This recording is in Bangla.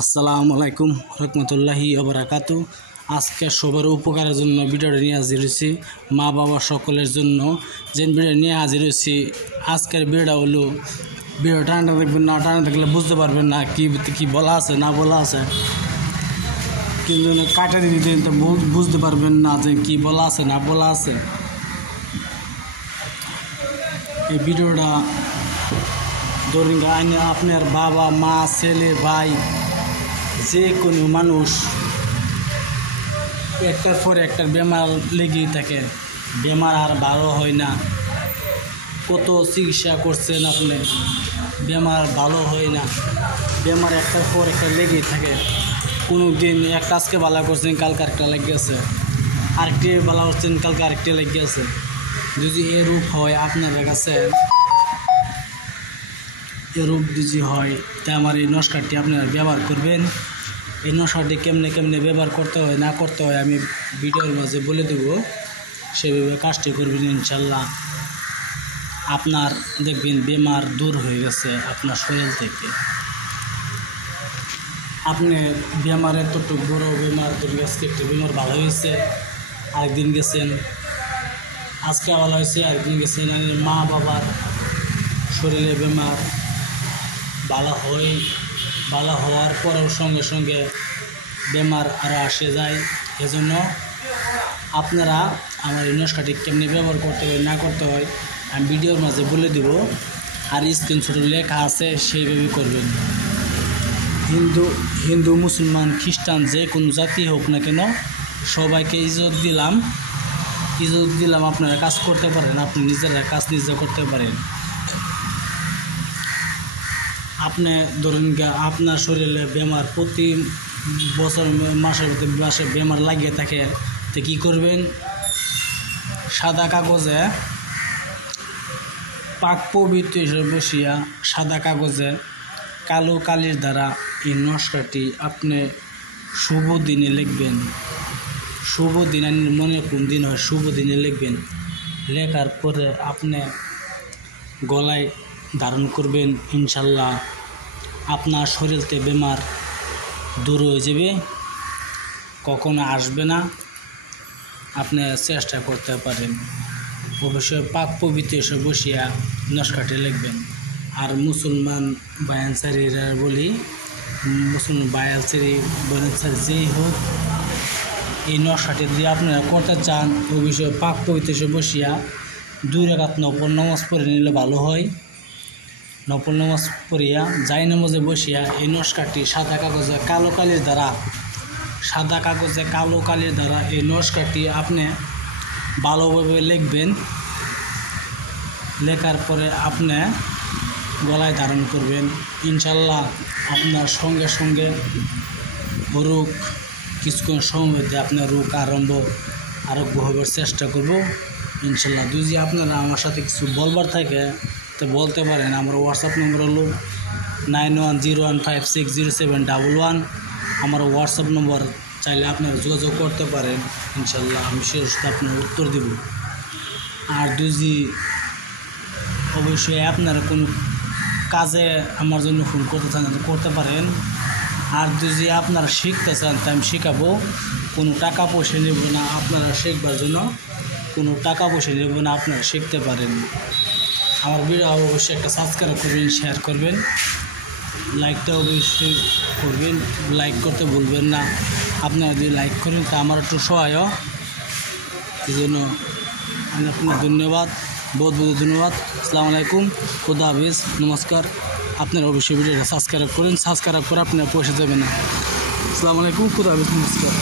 আসসালামু আলাইকুম রহমতুল্লাহি ওবারাকাতু। আজকে সবার উপকারের জন্য ভিডিওটা নিয়ে হাজির হয়েছি, মা বাবা সকলের জন্য যে ভিডিও নিয়ে হাজির হয়েছি। আজকের ভিডিওটা হলো, ভিডিও টানা দেখবেন না, টানা দেখলে বুঝতে পারবেন না কি বলা আছে না বলা আছে, কিন্তু কাটে দিতে তো বুঝতে পারবেন না যে কি বলা আছে না বলা আছে। এই ভিডিওটা ধরুন আপনার বাবা মা ছেলে ভাই যে কোনো মানুষ একটার পর একটা বেমার লেগেই থাকে, বেমার আর ভালো হয় না। কত চিকিৎসা করছেন আপনি, বেমার ভালো হয় না, বেমার একটার পর একটা লেগেই থাকে। কোনো দিন একটা আজকে ভালো করছেন কালকে আরেকটা লেগে গেছে, আরেকটি ভালো করছেন কালকে আরেকটা লেগে গেছে। যদি এরূপ হয় আপনার কাছে, এরূপ যদি হয় তা আমার এই নস্কারটি আপনারা ব্যবহার করবেন। এই নস্কারটি কেমনে ব্যবহার করতে হয় না করতে হয় আমি ভিডিওর মাঝে বলে দেব, সেভাবে কাজটি করবেন। ইনশাল্লাহ আপনার দেখবেন বেমার দূর হয়ে গেছে আপনার শরীর থেকে। আপনি বেমার এতটুকু বড় বেমার দূর গেছে, একটা বেমার ভালো হয়েছে, আরেকদিন গেছেন, আজকে ভালো হয়েছে আরেকদিন গেছেন। মা বাবার শরীরে বেমার ভালো হওয়ার পরেও সঙ্গে সঙ্গে বেমার আরও আসে যায়। এজন্য আপনারা আমার এই নস্কাটি কেমনি ব্যবহার করতে হয় না করতে হয় আমি ভিডিওর মাঝে বলে দেব, আর স্ক্রিনশটে লেখা আছে সেইভাবে করবেন। হিন্দু মুসলমান খ্রিস্টান যে কোনো জাতি হোক না কেন সবাইকে ইজ্জত দিলাম। আপনারা কাজ করতে পারেন, আপনি নিজেরা কাজ নিজে করতে পারেন। আপনি ধরুন আপনার শরীরে বেমার প্রতি বছর মাসে বেমার লাগিয়ে থাকে, তো কী করবেন? সাদা কাগজে পাক পবিত্র হিসেবে বসিয়া সাদা কাগজে কালো কালির দ্বারা এই নস্কারটি আপনি শুভ দিনে লিখবেন। শুভ দিন মনে কোন দিন হয় শুভ দিনে লিখবেন। লেখার পরে আপনি গলায় ধারণ করবেন। ইনশাল্লাহ আপনার শরীর থেকে বেমার দূর হয়ে যাবে, কখনো আসবে না। আপনি চেষ্টা করতে পারেন। অবশ্যই পাক পবিত্র এসে বসিয়া নস্কারটি লিখবেন। আর মুসলমান বায়ানসারিরা বলি, মুসলমান বায়ানসারি বায়ানসারি যেই হোক, এই নস্কারটি যদি আপনারা করতে চান অবশ্যই পাক পবিত্র এসে বসিয়া 2 রাকাত নফল নামাজ পড়ে নিলে ভালো হয়। নফল নামাজ পড়িয়া যাই নামাজে বসিয়া এই নস্কারটি সাদা কাগজে কালো কালির দ্বারা এই নস্কারটি আপনি ভালোভাবে লিখবেন। লেখার পরে আপনি গলায় ধারণ করবেন। ইনশাল্লাহ আপনার সঙ্গে সঙ্গে রোগ কিছুক্ষণ সময় মধ্যে আপনার রোগ আরোগ্য হবার চেষ্টা করব ইনশাল্লাহ। যদি আপনারা আমার সাথে কিছু বলবার থাকে তো বলতে পারেন। আমার হোয়াটসঅ্যাপ নম্বর হলো 9101560711। আমার হোয়াটসঅ্যাপ নম্বর চাইলে আপনারা যোগাযোগ করতে পারেন। ইনশাল্লাহ আমি সে আপনার উত্তর দেব। আর যদি অবশ্যই আপনারা কোনো কাজে আমার জন্য ফোন করতে চান করতে পারেন। আর যদি আপনারা শিখতে চান তা আমি শেখাবো, কোনো টাকা পয়সা নেব না। আপনারা শিখবার জন্য কোনো টাকা পয়সা নেব না, আপনারা শিখতে পারেন। আমার ভিডিও অবশ্যই একটা সাবস্ক্রাইব করবেন, শেয়ার করবেন, লাইকটা অবশ্যই করবেন, লাইক করতে ভুলবেন না। আপনারা যদি লাইক করেন তা আমার একটু সহায়, এই জন্য আমি আপনার ধন্যবাদ, বহুত ধন্যবাদ। আসসালামু আলাইকুম, খুদা হাফেজ, নমস্কার। আপনারা অবশ্যই ভিডিওটা সাবস্ক্রাইব করেন, সাবস্ক্রাইব করে আপনারা পয়সা দেবেন না। আসসালামু আলাইকুম, খুদা হাফেজ, নমস্কার।